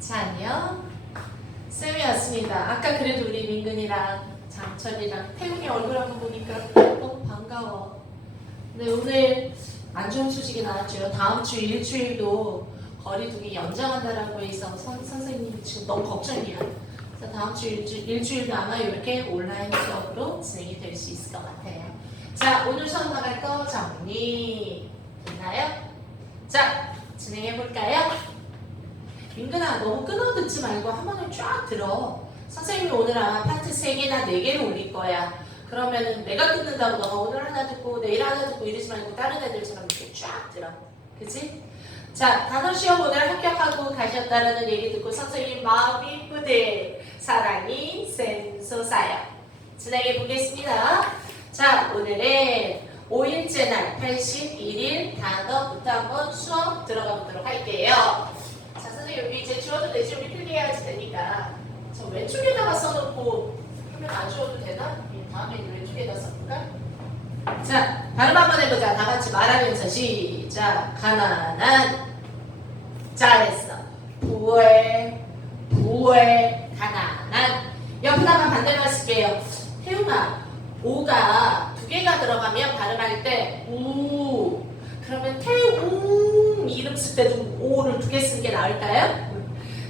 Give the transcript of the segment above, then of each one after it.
자, 안녕. 쌤이 왔습니다. 아까 그래도 우리 민근이랑 장철이랑 태웅이 얼굴 한번 보니까 너무 반가워. 근데 오늘 안 좋은 소식이 나왔죠. 다음 주 일주일도 거리두기 연장한다라고 해서 선, 선생님이 지금 너무 걱정이야. 그래서 다음 주 일주, 일주일도 아마 이렇게 온라인 수업으로 진행이 될 수 있을 것 같아요. 자, 오늘 수업 나갈 거 정리 됐나요? 자, 진행해 볼까요? 민근아 너무 끊어듣지 말고 한 번에 쫙 들어. 선생님이 오늘 아마 파트 3개나 4개를 올릴 거야. 그러면은 내가 끊는다고 너가 오늘 하나 듣고 내일 하나 듣고 이러지 말고 다른 애들처럼 이렇게 쫙 들어. 그치? 자 단어 시험 오늘 합격하고 가셨다라는 얘기 듣고 선생님 마음이 이쁘대. 사랑이 샘솟아요 진행해 보겠습니다. 자 오늘은 5일째 날 81일 단어부터 한번 수업 들어가 보도록 할게요 자 선생님 여기 이제 지워도 되지 우리 필기해야지 되니까 저 왼쪽에다가 써놓고 하면 안 지워도 되나? 이 다음에 왼쪽에다 써볼까? 자 발음 한번 해보자. 다 같이 말하면서 시작. 가난한 잘했어. 부월 부월 가난한. 옆에다가 반대로 쓸게요. 혜웅아 오가 두 개가 들어가면 발음할 때 우 그러면 태웅 이름 쓸 때도 오를 두 개 쓰는 게 나을까요?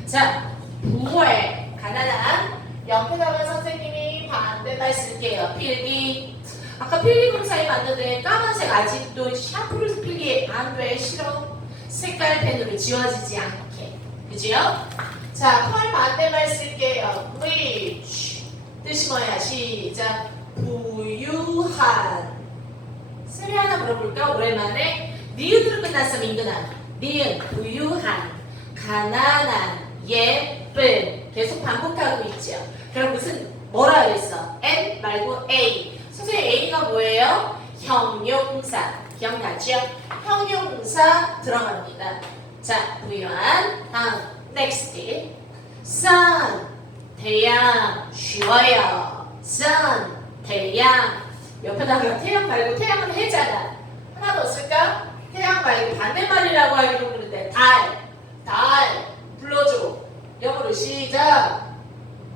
자, 부월 가난한 옆에다가 선생님이 반대말 쓸게요. 필기. 아까 필기 검사에 봤는데 까만색 아직도 샤프를 필기 안 돼. 싫어. 색깔 펜으로 지워지지 않게. 그지요? 자, 펄 반대말 쓸게요. rich. 뜻이 뭐야? 시작. 부유한. 쌤이 하나 물어볼까? 오랜만에 니은으로 끝났어 민근아 니은 부유한 가난한 예쁜 계속 반복하고 있죠 그럼 무슨 뭐라 그랬어? N 말고 A 선생님 A가 뭐예요? 형용사 기억나죠? 형용사 들어갑니다 자 부유한 다음 next sun 태양 쉬워요 sun 태양 옆에다가 태양 말고 태양은 해잖아. 하나 더 쓸까? 태양 말고 반대말이라고 하기로 그러는데 달, 달 불러줘. 영어로 시작.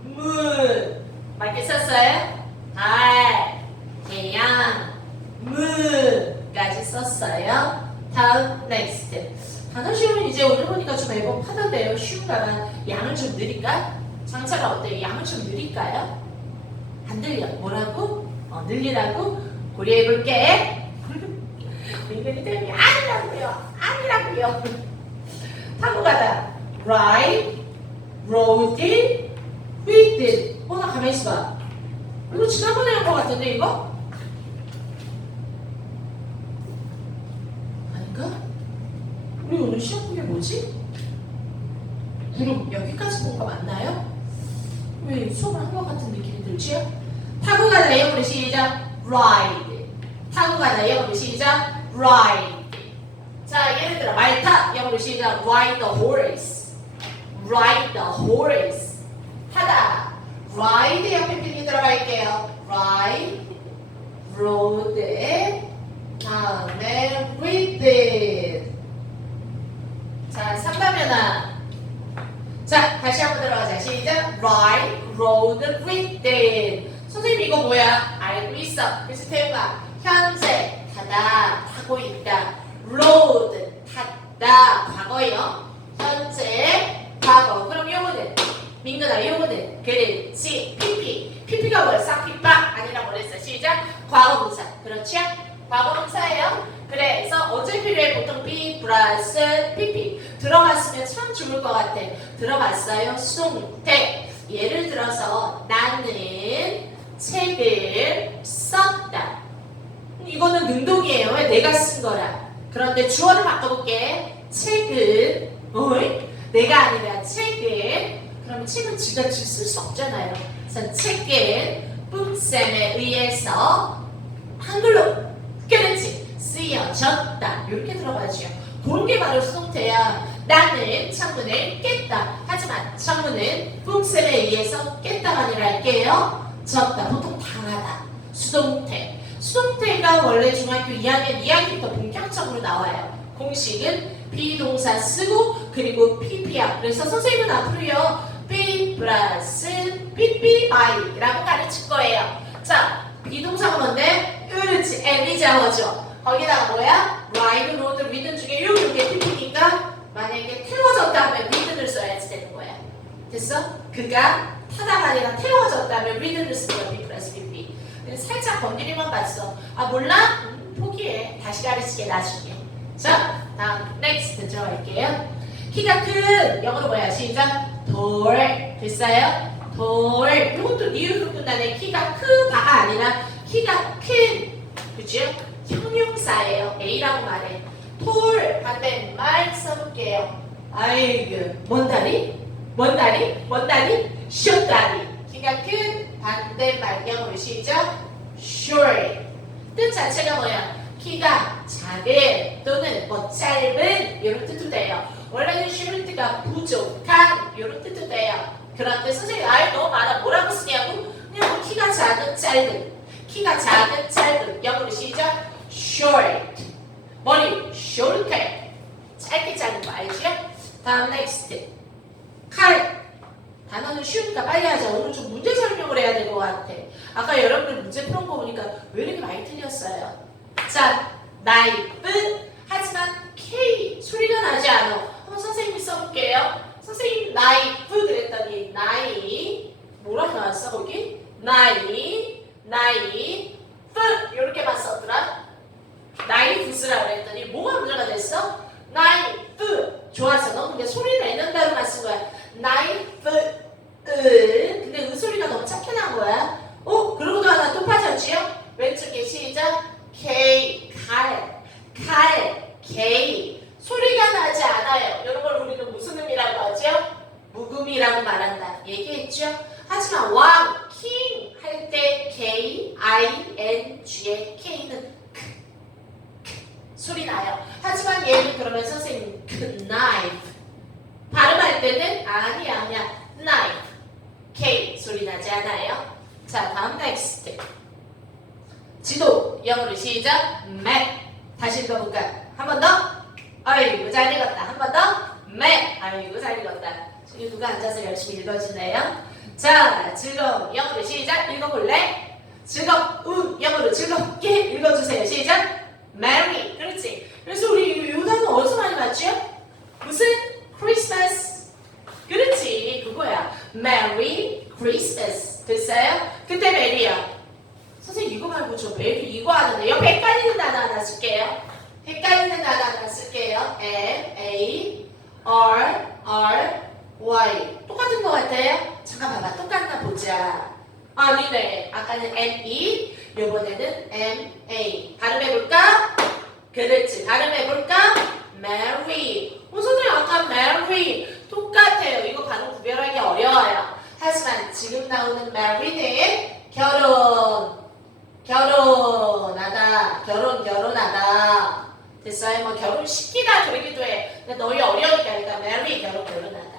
문 맞게 썼어요? 달, 태양, 문까지 썼어요. 다음 next. 단어 시험은 이제 오늘 보니까 좀 앨범 하던데요. 쉬운가가 양을 좀 느릴까? 장차가 어때요? 양을 좀 느릴까요? 안 들려. 뭐라고? 어, 늘리라고 고려해 볼게. 민근이 때문에 아니라고요. 아니라고요. 타고 가다. ride, rode, with. 어, 나 가만히 있어봐. 이거 지난번에 한 거 같은데, 이거? 아닌가? 우리 오늘 시험 본 게 뭐지? 그룹 여기까지 본 거 맞나요? 왜 수업을 한거 같은 느낌이 들지? 타고 가다 영어로 시작 ride 타고 가다 영어로 시작 ride. 자 예를 들어 말 타 영어로 시작 ride the horse. Ride the horse. 타다 ride 옆에 필기 들어갈게요 ride rode 다음에 read 자 3단면아 자 다시 한번 들어가자 시작 ride rode read 선생님 이거 뭐야? 알고 있어. 그래서 태우가 현재 타다 있다. road 탔다 과거요. 현재 과거. 그럼 요거는 민근아 요거는 그렇지. pp pp가 뭐야? 싹피빠 아니라 뭐랬어? 시작 과거 분사. 그렇죠? 과거 분사예요. 그래서 언제 필요해? 보통 be 플러스 pp 들어갔으면 참 좋을 것 같아. 들어갔어요. 수동태. 예를 들어서 나는 책을 썼다. 이거는 능동이에요. 왜 내가 쓴 거라. 그런데 주어를 바꿔볼게. 책은 어이? 내가 아니라 책을 그러면 책은 지자체 쓸수 없잖아요. 그래서 책은 뿜쌤에 의해서 한글로 그렇지 쓰여졌다. 이렇게 들어가죠. 그런 게 바로 수동태야. 나는 창문을 깼다. 하지만 창문은 뿜쌤에 의해서 깼다가 아니라 할게요. 졌다. 보통 당하다. 수동태. 수동태가 원래 중학교 2학년 2학기부터 본격적으로 나와요. 공식은 비동사 쓰고 그리고 pp야. 그래서 선생님은 앞으로요. be 플러스 pp by라고 가르칠 거예요. 자, 비동사가 뭔데? 그렇지, 잡아줘. 거기다가 뭐야? ride, road, read 중에 요 요게 pp니까 만약에 태워졌다 하면 read를 써야지 되는 거야. 됐어? 그가 타다가 아니라 태워졌다면 read를 쓰는 거야. b 플러스 pp. 살짝 건드리만 봤어. 아 몰라? 음, 포기해. 다시 가르치게 나중에. 자, 다음 next 들어갈게요. 키가 큰 영어로 뭐야? 시작. 돌 됐어요? 돌. 이것도 니으로 끝나네. 키가 크다가 아니라 키가 큰. 그죠? 형용사예요. A라고 말해. 돌 반대 말 써볼게요. 아이고, 먼 다리? 먼 다리? 먼 다리? short 다리. 키가 큰 반대말 영어로 시작. Short. 뜻 자체가 뭐야? 키가 작은 또는 뭐 짧은 이런 뜻도 돼요. 원래는 short가 부족한 이런 뜻도 돼요. 그런데 선생님 아이 너무 많아 뭐라고 쓰냐고? 그냥 뭐 키가 작은 짧은 키가 작은 짧은 영어로 시작 short 머리 short 짧게 짧은 거 알죠? 다음 next 칼 단어는 쉬우니까 빨리 하자. 오늘 좀 문제 설명을 해야 될 것 같아. 아까 여러분들 문제 푸는 거 보니까 왜 이렇게 많이 틀렸어요? 자, 나이프 하지만 K 소리가 나지 않아. 한번 선생님이 써볼게요. 선생님 나이프 그랬더니 나이 뭐라고 나왔어 거기? 나이 나이 프 이렇게만 썼더라. 나이프스라고 그랬더니 뭐가 문제가 됐어? 나이프 좋았어. 너 근데 소리 내는 대로만 쓴 거야. 나이프 으 근데 으 소리가 너무 작게 난 거야. 어? 그러고도 하나 또 빠졌지요? 왼쪽에 시작 K 칼, 칼, K 소리가 나지 않아요. 이런 걸 우리는 무슨 의미라고 하죠? 묵음이라고 말한다. 얘기했죠? 하지만 왕, king 할때 K, I, N, G의 K는 크, 크 소리 나요. 하지만 얘는 그러면 선생님 knife. 발음할 때는 아니야 아니야. knife. K 소리 나지 않아요. 자 다음 next. 지도 영어로 시작. map. 다시 읽어볼까 한 번 더. 아이고 잘 읽었다. 한 번 더. map. 아이고 잘 읽었다. 저기 누가 앉아서 열심히 읽어주네요 자 즐거움 영어로 시작. 읽어볼래? 즐거움. 영어로 즐겁게 읽어주세요. 시작. Merry. 그렇지. 그래서 우리 요 단어 어디서 많이 봤죠? 무슨? 크리스마스 그렇지. 그거야. Merry Christmas. 됐어요? 그때 메리야. 선생님 이거 말고 저 메리 이거 하는데 옆에 헷갈리는 단어 하나 쓸게요. 헷갈리는 단어 하나 쓸게요. M A R R Y 똑같은 거 같아요? 잠깐 봐봐 똑같나 보자. 아니네. 아까는 M E 요번에는 M A. 발음해볼까? 그렇지. 발음해볼까? Mary. 어, 선생님 아까 Mary. 똑같아요. 이거 발음 구별하기 어려워요. 하지만 지금 나오는 Mary는 결혼. 결혼하다. 결혼 결혼하다. 됐어요? 뭐 결혼시키다 그러기도 해. 근데 너희 어려우니까 그러니까 Mary 결혼 결혼하다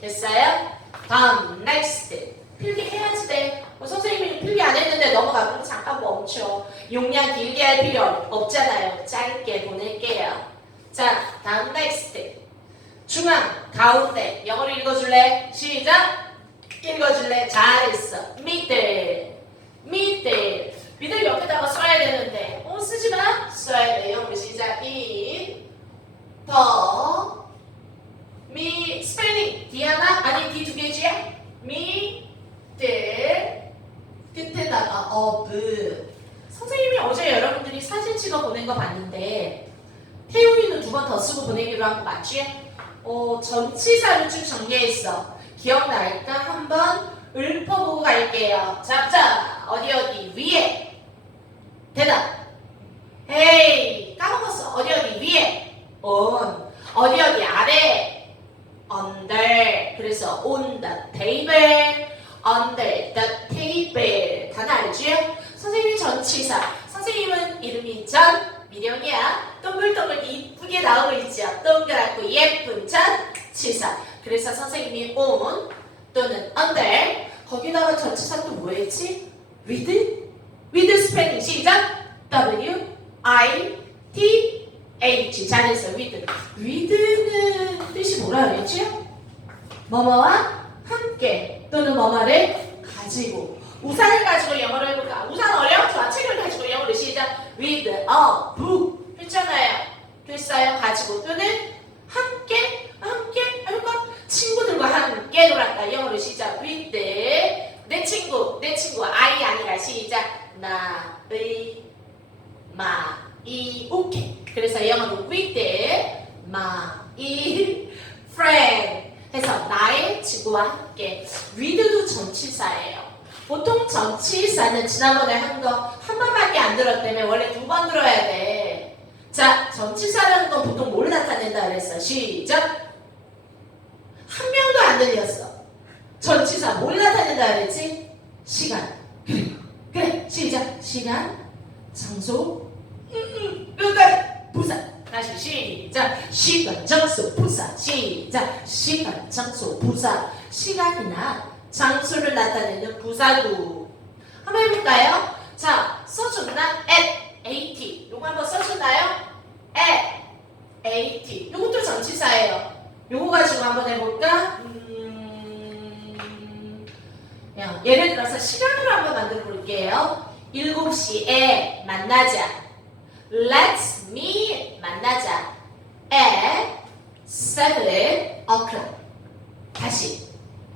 됐어요? 다음 next. 필기 해야지 돼. 어, 선생님이 필기 안 했는데 넘어가면 잠깐 멈춰. 용량 길게 할 필요 없잖아요. 짧게 보낼게요. 자 다음 next. 중앙 가운데. 영어로 읽어줄래? 시작! 읽어줄래? 잘했어. 밑에. 옆에다가 써야 되는데. 어 쓰지 마. 써야 돼 영어로 시작. 이더 미 스펠링 하나 아니 D 두 개지 미들 끝에다가 of 선생님이 어제 여러분들이 사진 찍어 보낸 거 봤는데 태용이는 두 번 더 쓰고 보내기로 한 거 맞지? 어, 전치사를 쭉 정리했어. 기억날까? 한번 읊어보고 갈게요. 잡자. 어디 어디 위에. 대답. 헤이 까먹었어. 어디 어디 위에. on. 어디 어디 아래. Under. 그래서 on the table. under the table. 다 알죠? 선생님이 전치사. 선생님은 이름이 전 미령이야. 동글동글 이쁘게 나오고 있죠. 동그랗고 예쁜 전 치사. 그래서 선생님이 on 또는 under 거기다가 전치사 또 뭐였지? with with 스펠링 시작 W I T H 잘했어 with with는 뜻이 뭐라 그랬죠? 뭐뭐와 함께 또는 뭐뭐를 가지고 우산을 가지고 영어로 해볼까? 우산 어려워? 책을 가지고 영어로 시작 with a book 했잖아요 됐어요 가지고 또는 함께 함께 해볼까? 친구들과 함께 놀았다 영어로 시작 with 내 친구 내 친구 아이 아니라 시작 나의 마이 오케이 그래서 영어로 with my friend 해서 나의 친구와 함께 with도 전치사예요 보통 전치사는 지난번에 한 거 한 번밖에 안 들었다며 원래 두 번 들어야 돼. 자, 전치사라는 건 보통 뭘 나타낸다 그랬어? 시작. 한 명도 안 들렸어. 전치사 뭘 나타낸다 그랬지? 시간. 그래, 시작. 시간, 장소, 끝까지 부사. 다시 시작. 시간, 장소, 부사. 시작. 시간, 장소, 부사. 시간이나 장소를 나타내는 부사구. 한번 해볼까요? 자, 써줬나? at, at. 요거 한번 써줬나요? at, at. 요것도 전치사예요. 요거 가지고 한번 해볼까? 음, 야, 예를 들어서 시간으로 한번 만들어 볼게요. 7시에 만나자. Let's meet 만나자. at 7 o'clock. 다시.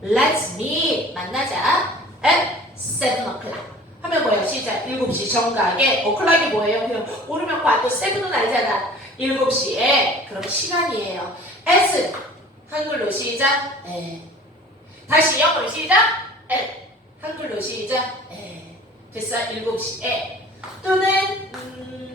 Let's meet 만나자. at 7 o'clock. 하면 뭐예요? 시작. 7시 정각에 o'clock이 뭐예요? 그냥 오르면 과도 7은 알잖아. 7시에 그럼 시간이에요. At은 한글로 시작. 에. 다시 영어로 시작. at 한글로 시작. 에. 됐어. 7시에 또는 음,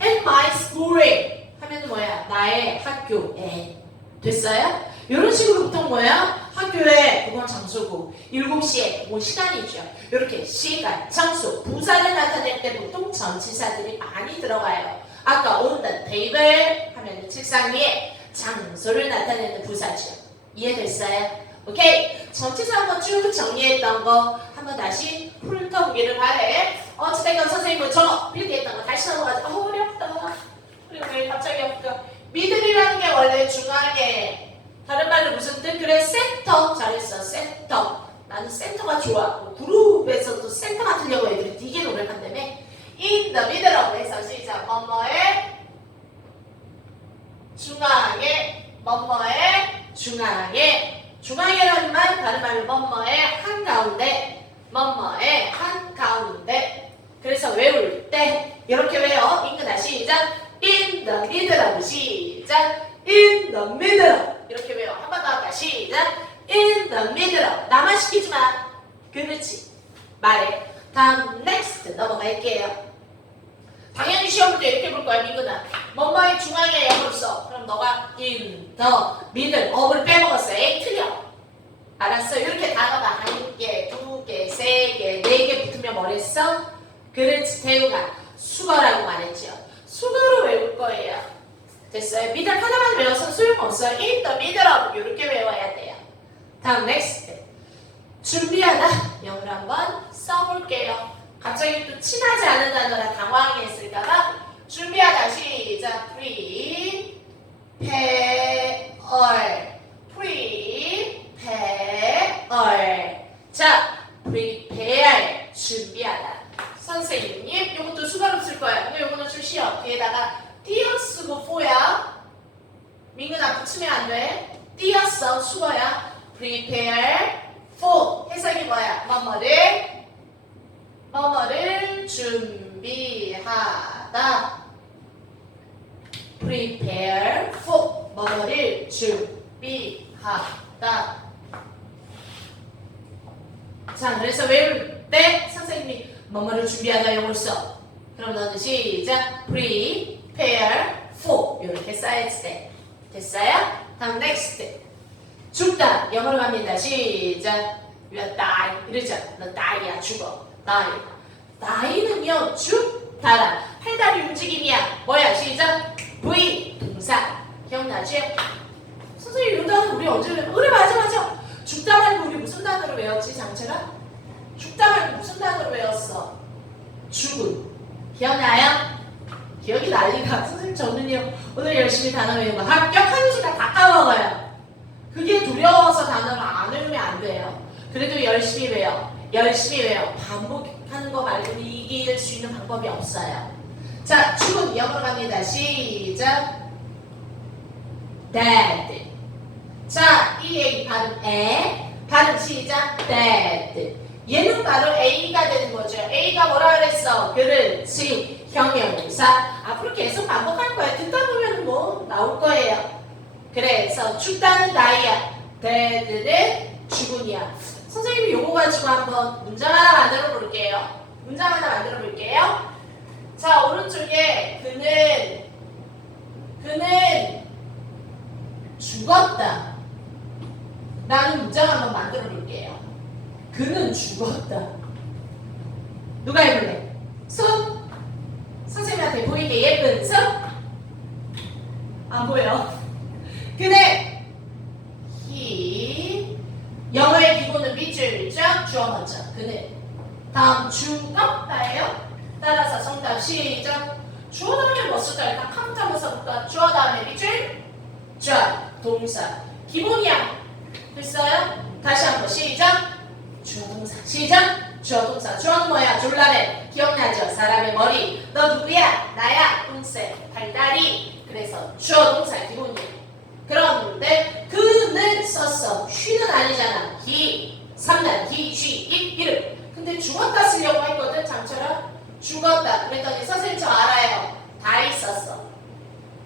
at my school에 하면 뭐야? 나의 학교에 됐어요? 이런 식으로 보통 뭐야? 학교에 그건 장소고 7시에 그건 시간이죠. 이렇게 시간, 장소, 부사를 나타낼 때 보통 전치사들이 많이 들어가요. 아까 on the table 하면 책상 위에 장소를 나타내는 부사죠. 이해됐어요? 오케이. 전치사 한번 쭉 정리했던 거 한번 다시 훑어보기를 바래. 어찌됐건 선생님은 저 필기했던 거 다시 넘어가자. 아 어렵다. 그리고 왜 갑자기 어렵다. 미들이라는 게 원래 중앙에 다른 말로 무슨 뜻? 그래 센터 잘했어 센터 나는 센터가 좋아 뭐 그룹에서도 센터 맡으려고 애들이 되게 노력한다며 in the middle 해서 시작 뭐뭐의 중앙에 뭐뭐의 중앙에 중앙이라는 말 다른 말로 뭐뭐의 한가운데 뭐뭐의 한가운데 그래서 외울 때 이렇게 외워 인근아 시작 in the middle 시작 in the middle. 이렇게 외워. 한 번 더 할까 시작. In the middle. 나만 시키지 마 그렇지. 말해. 다음 next 넘어갈게요. 당연히 시험 볼때 이렇게 볼 거야 민근아 뭐뭐의 중앙에 영어를 써 그럼 너가 in the middle. 어를 빼먹었어. 에이 틀려. 알았어. 이렇게 단어가 한 개, 두 개, 세 개, 네 개 붙으면 뭐랬어? 그렇지 대우가 수거라고 말했죠 수거로 외울 거예요 됐어요? 미들 하나만 외워서 소용없어요. in the middle of 이렇게 외워야 돼요. 다음 next. 준비하다. 영어로 한번 써볼게요. 갑자기 또 친하지 않은 단어라 당황했을까봐 준비하다 시작. prepare prepare 자 prepare 준비하다. 선생님 이것도 수가로 쓸 거야. 근데 이거는 좀 쉬워. 뒤에다가 띄어 쓰고 for야. 민근아 붙이면 안 돼. 띄었어 수어야. prepare for 해석이 뭐야? 뭐뭐를 뭐뭐를 준비하다. prepare for 뭐뭐를 준비하다. 자, 그래서 외울 때 선생님이 뭐뭐를 준비하다 용을 써. 그럼 너는 시작. prepare for 이렇게 돼. 됐어요? 다음 next. 죽다. 영어로 갑니다. 시작. You die. 이러죠. 너 die야. 죽어. die. die는요. 죽다라. 팔다리 움직임이야. 뭐야? 시작. V. 동사. 기억나지? 선생님 이 단어 우리 언제 외워? 그래 맞아 맞아. 죽다 말고 우리 무슨 단어로 외웠지 장채가? 죽다 말고 무슨 단어로 외웠어? 죽음. 기억나요? 기억이 난리가. 선생님 저는요 오늘 열심히 단어 외우고 합격하는 다 까먹어요. 그게 두려워서 단어를 안 외우면 안 돼요. 그래도 열심히 외워. 열심히 외워. 반복하는 거 말고는 이길 수 있는 방법이 없어요. 자, 죽은 영어로 갑니다. 시작. dead. 자, 이 A 발음 에, 발음 시작. dead. 얘는 바로 A가 되는 거죠. A가 뭐라 그랬어? 그렇지. 형용사. 앞으로 계속 반복할 거예요. 듣다 보면 뭐 나올 거예요. 그래서 죽다는 나이야. dead는 죽은이야. 선생님이 요거 가지고 한번 문장 하나 만들어 볼게요. 문장 하나 만들어 볼게요. 자, 오른쪽에 그는 그는 죽었다. 라는 문장 한번 만들어 볼게요. 그는 죽었다. 누가 해볼래? 손? 선생님한테 보이게 예쁜 손? 안 보여. 그네 he 영어의 기본은 밑줄 쫙 주어 먼저 그네 다음 죽었다예요. 따라서 정답 시작. 주어 다음에 뭐 쓸까? 일단 카운트하면서부터 주어 다음에 밑줄 쫙 동사 기본이야. 됐어요? 다시 한번 시작. 주어 동사 시작. 주어 동사 주어는 뭐야? 졸라맨 기억나죠? 사람의 머리 너 누구야? 나야 동생 발다리 그래서 주어 동사 기본이야. 그런데 그는 썼어. 쉬는 아니잖아. 기, 삼난, 기, 쉬, 이, 이름. 근데 죽었다 쓰려고 했거든, 장처럼. 죽었다. 그랬더니 선생님 저 알아요. 다 있었어.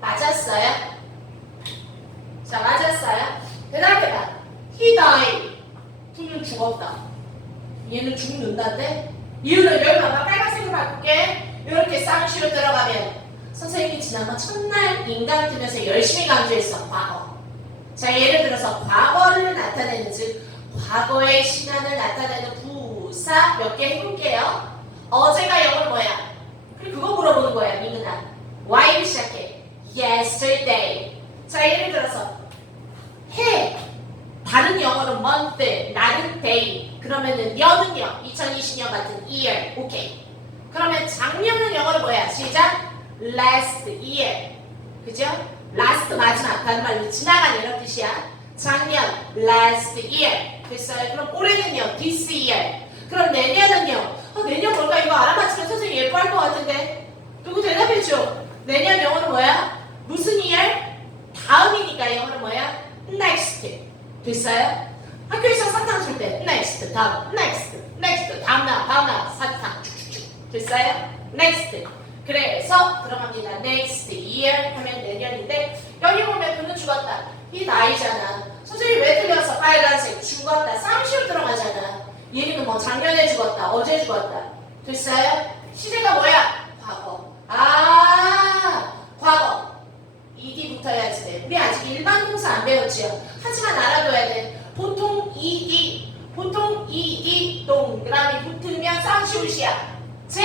맞았어요? 자, 맞았어요? 대답해봐. He died. 그는 죽었다. 얘는 죽는다는데? 이유는 봐봐. 빨간색으로 바꿀게. 이렇게 쌍시로 들어가면 선생님이 지난번 첫날 인강 들면서 열심히 강조했어. 과거. 자, 예를 들어서 과거를 나타내는 즉 과거의 시간을 나타내는 부사 몇 개 해볼게요. 어제가 영어로 뭐야? 그리고 그거 물어보는 거야, 민은아. Y를 시작해. Yesterday. 자, 예를 들어서 해. 다른 영어로 month, 날은 day. 그러면은 년은요. 2020년 같은 year. 오케이. 그러면 작년은 영어로 뭐야? 시작. Last year. 그죠? last 마지막 말로 지나간 이런 뜻이야. 작년 last year. 됐어요? 그럼 올해는요. this year. 그럼 내년은요. 어, 내년 뭘까? 이거 알아맞히면 선생님 예뻐할 것 같은데. 누구 대답해줘. 내년 영어는 뭐야? 무슨 year? 다음이니까 영어는 뭐야? next. 됐어요? 학교에서 사탕 줄 때 next 다음 next next 다음 나 다음 나 사탕 쭉쭉쭉 됐어요? next 그래서 들어 갑니다 next year 하면 내년인데 여기 보면 그는 죽었다 이 나이잖아 선생님 왜 틀렸어 빨간색 죽었다 쌍시로 들어가잖아 얘는 뭐 작년에 죽었다 어제 죽었다 됐어요? 시제가 뭐야? 과거 아 과거 이디 붙어야지 돼. 우리 아직 일반 동사 안 배웠지요. 하지만 알아둬야 돼. 보통 이디, 보통 이디 동그라미 붙으면 쌍시옷이야. 즉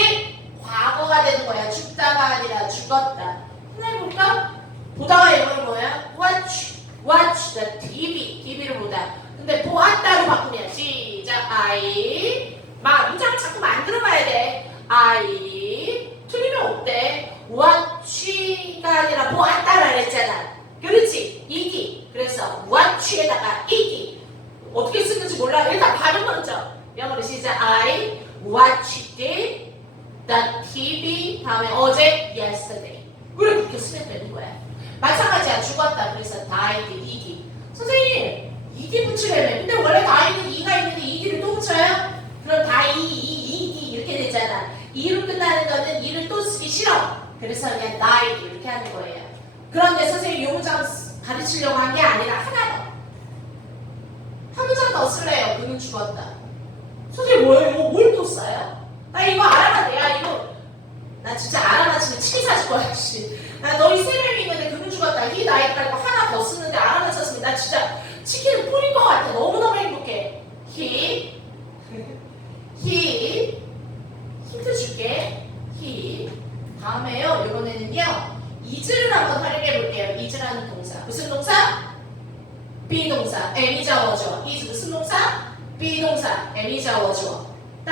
과거가 되는 거야. 죽다가 아니라 죽었다. 하나 해볼까? 보다가 이걸 뭐야? Watch, watch the TV. TV를 보다. 근데 보았다로 바꾸면 시작. I 막 문장 자꾸 만들어봐야 돼. I 틀리면 어때? watch가 아니라 보았다라 그랬잖아. 그렇지? 이기. 그래서 watch에다가 이기. 어떻게 쓰는지 몰라. 일단 발음 먼저. 영어로 시작. I watched the TV. 다음에 어제 yesterday. 그래 그렇게 쓰면 되는 거야. 마찬가지야. 죽었다. 그래서 died 이기. 선생님 이기 붙이려면 근데 원래 died는 이가 있는데 이기를 또 붙여요? 그럼 die 이, 이기 이렇게 되잖아. 이로 끝나는 거는 이를 또 쓰기 싫어. 그래서 그냥 died 이렇게 하는 거예요. 그런데 선생님 요 문장 가르치려고 한 게 아니라 하나 더. 한 문장 더 쓸래요. 그는 죽었다. 선생님 뭐예요? 이거 뭘또 써요? 나 이거 알아봐. 내가 이거 나 진짜 알아맞히면 치기 사실 거야. 씨. 나 너희 세 명이 있는데 그는 죽었다. 이 나이 깔고 하나 더 쓰는데 알아맞혔으면 나 진짜 치킨을 뿌릴 것 같아. 너무너무 행복해. he he 힌트 줄게. he 다음에요. 이번에는요. is를 한번 활용해 볼게요. is라는 동사. 무슨 동사? 비동사. M이자워줘. is 무슨 동사? 비동사. M이자워줘.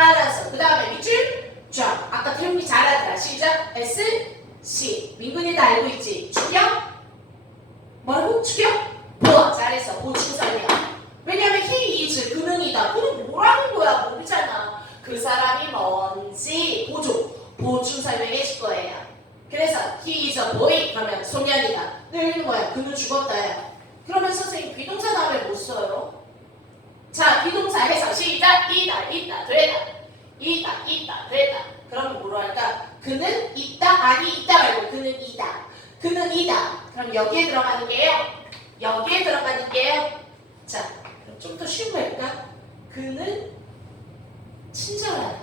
따라서 그 다음에 밑줄 쫙. 아까 태웅이 잘하더라. 시작. S 시. 민근이도 알고 있지? 죽여? 뭐라고? 죽여? 뭐? 잘했어. 보충설명. 왜냐면 he is 그능이다. 그는 뭐라는 거야? 모르잖아. 그 사람이 뭔지 보조. 보충 설명해 줄 거예요. 그래서 he is a boy 그러면 소년이다. 네, 이는 거야. 그는 죽었다야. 그러면 선생님 비동사 다음에 못 써요? 자, 비동사 해서 시작. 이다, 있다, 되다. 이다, 있다, 되다. 그럼 뭐로 할까? 그는 있다, 아니 있다 말고 그는 이다. 그는 이다. 그럼 여기에 들어가는 게요. 여기에 들어가는 게요. 자, 좀 더 쉬운 거 해볼까? 그는 친절하다.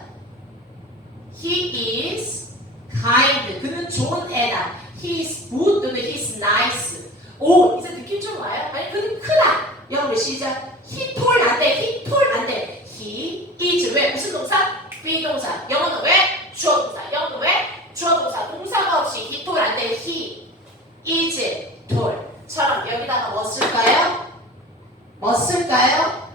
He is kind. 그는 좋은 애다. He is good 또는 he is nice. 오, 이제 느낌 좀 와요? 아니, 그는 크다. 영어로 시작. He tall 안 돼. He tall 안 돼. He is 왜? 무슨 동사? 비동사. 영어는 왜? 주어 동사. 영어는 왜? 주어 동사. 동사가 없이 he tall 안 돼. He is tall. 처럼 여기다가 뭐 쓸까요? 뭐 쓸까요?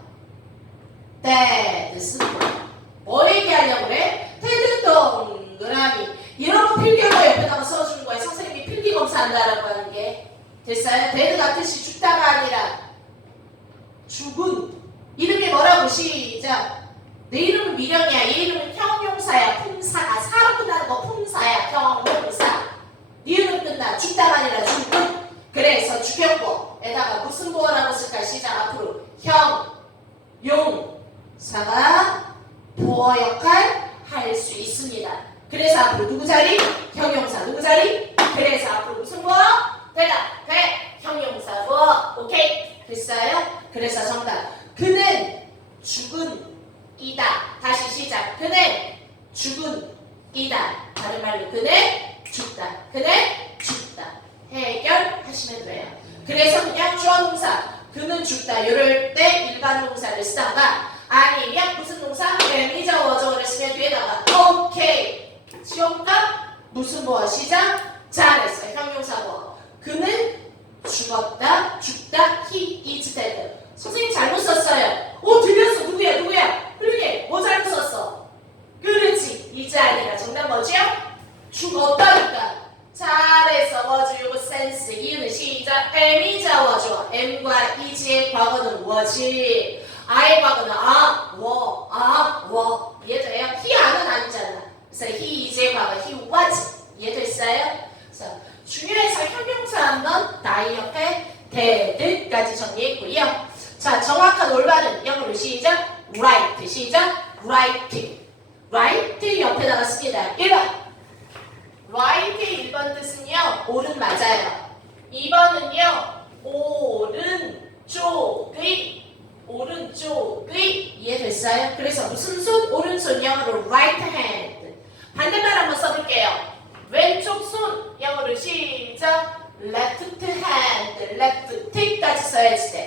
that 쓰는 거야. 뭐 얘기하려고 그래? 테드 동그라미. 이런 거 필기하고 옆에다가 써주는 거야. 선생님이 필기 검사한다라고 하는 게. 됐어요? 데드 같듯이 죽다가 아니라 죽은. 이름이 뭐라고 시작. 내 이름은 미령이야. 얘 이름은 형용사야. 품사가. 사람 끝나는 거 품사야. 형용사. 네 이름 끝나. 죽다가 아니라 죽은. 그래서 죽였고. 에다가 무슨 보어라고 쓸까? 시작 앞으로. 형. 용. 사가 보어 역할 할 수 있습니다. 그래서 앞으로 누구 자리? 형용사 누구 자리? 그래서 앞으로 무슨 보어? 대답 대 형용사 보어 오케이 됐어요? 그래서 정답 그는 죽은 이다. 다시 시작. 그는 죽은 이다. 다른 말로 그는 죽다. 그는 죽다. 해결하시면 돼요. 그래서 그냥 주어 동사. 그는 죽다. 이럴 때 일반 동사를 쓰다가 아니면 무슨 동사? 매미자 워저를 쓰면 뒤에다가 오케이. 시험값 무슨 뭐어 시작? 잘했어 형용사 뭐. 그는 죽었다 죽다 he is dead 선생님 잘못 썼어요. 오 들렸어? 누구야? 누구야? 그러게 뭐 잘못 썼어? 그렇지. 이제 아니라 정답 뭐지요? 죽었다니까. 잘해서 was your sense 이유는 시작. M이자 워저 M과 is의 과거는 was 아의 과거는 아, 워, 아, 워. 이해돼요? he 아는 아니잖아. 그래서 he is의 과거 he was. 이해됐어요? 그래서 중요해서 형용사 한번 나이 옆에 dead까지 정리했고요 자 정확한 올바른 영어로 시작. Right 시작. Right right 옆에다가 씁니다. 1번. Right의 1번 뜻은요 옳은 맞아요. 2번은요 오른쪽의 오른쪽의 이해됐어요? 그래서 무슨 손? 오른손 영어로 right hand. 반대말 한번 써볼게요. 왼쪽 손 영어로 시작. Left hand left take까지 써야지 돼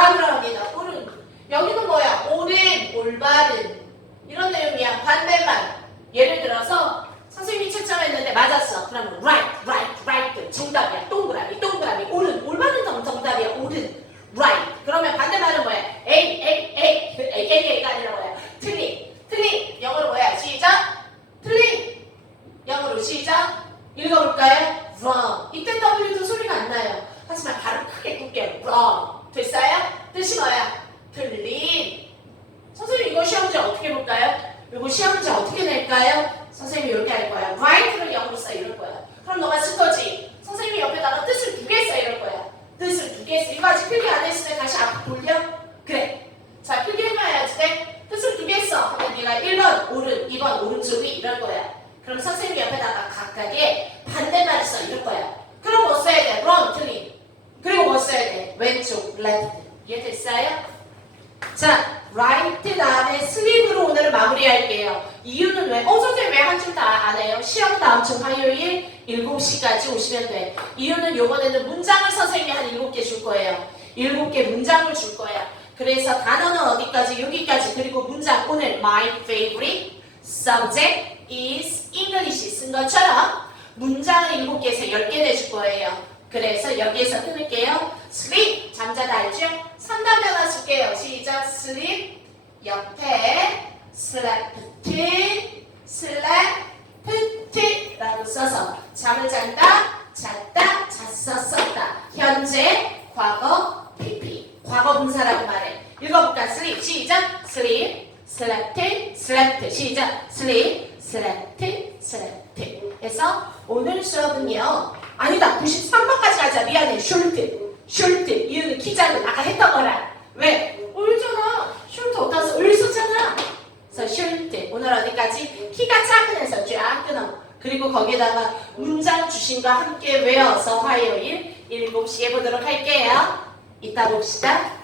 다음으로 합니다. 오른 여기는 뭐야? 옳은 올바른. 이런 내용이야. 반대말. 예를 들어서 선생님이 채점했는데 맞았어. 그러면 right right right. 정답이야. 동그라미 동그라미. 옳은 올바른 정- 정답이야. 옳은 right. 그러면 반대말은 뭐야? A A A. A A A가 아니라 뭐야? 틀린. 틀린. 영어로 뭐야? 시작. 틀린. 영어로 시작. 읽어볼까요? wrong. 이때 W도 소리가 안 나요. 하지만 발음 크게 굳게 wrong 됐어요? 뜻이 뭐야? 틀린 선생님 이거 시험지 어떻게 볼까요? 이거 시험지 어떻게 낼까요? 선생님이 이렇게 할 거야 right를 영어로 써 이럴 거야 그럼 너가 쓸 거지 선생님이 옆에다가 뜻을 두 개 써 이럴 거야 뜻을 두 개 써 이거 아직 필기 안 했으면 다시 앞으로 돌려 그래 자 필기 해봐야지 돼 뜻을 두 개 써 그러면 네가 1번 오른 2번 오른쪽이 이럴 거야 그럼 선생님 옆에다가 각각의 반대말을 써 이럴 거야 그럼 뭐 써야 돼? wrong 틀린 그리고 뭐 써야 돼? 왼쪽 left 이해됐어요? 자, right 다음에 sleep으로 오늘은 마무리할게요. 이유는 왜? 어, 선생님 왜 한 줄 다 안 해요? 시험 다음 주 화요일 7시까지 오시면 돼. 이유는 요번에는 문장을 선생님이 한 7개 줄 거예요. 7개 문장을 줄 거야. 그래서 단어는 어디까지? 여기까지. 그리고 문장 오늘 my favorite subject is English 쓴 것처럼 문장을 7개에서 10개 내줄 거예요. 그래서 여기에서 끊을게요. sleep 잠자다 알죠? 3단계만 쓸게요. 시작 sleep 옆에 slept slept 라고 써서 잠을 잔다, 잤다, 잤어, 썼다. 현재, 과거, PP. 과거 분사라고 말해. 읽어볼까? sleep. 시작. sleep, slept, slept. 시작. sleep, slept, slept. 그래서 오늘 수업은요. 아니다. 93번까지 가자. 미안해. should, should. 이유는 키작은 아까 했던 거라. 왜? 울잖아. 어디다 써? 울 썼잖아. 그래서 should. 오늘 어디까지? 키가 작은에서 쫙 끊어. 그리고 거기다가 문장 주신과 함께 외워서 화요일 7시에 보도록 할게요. 이따 봅시다.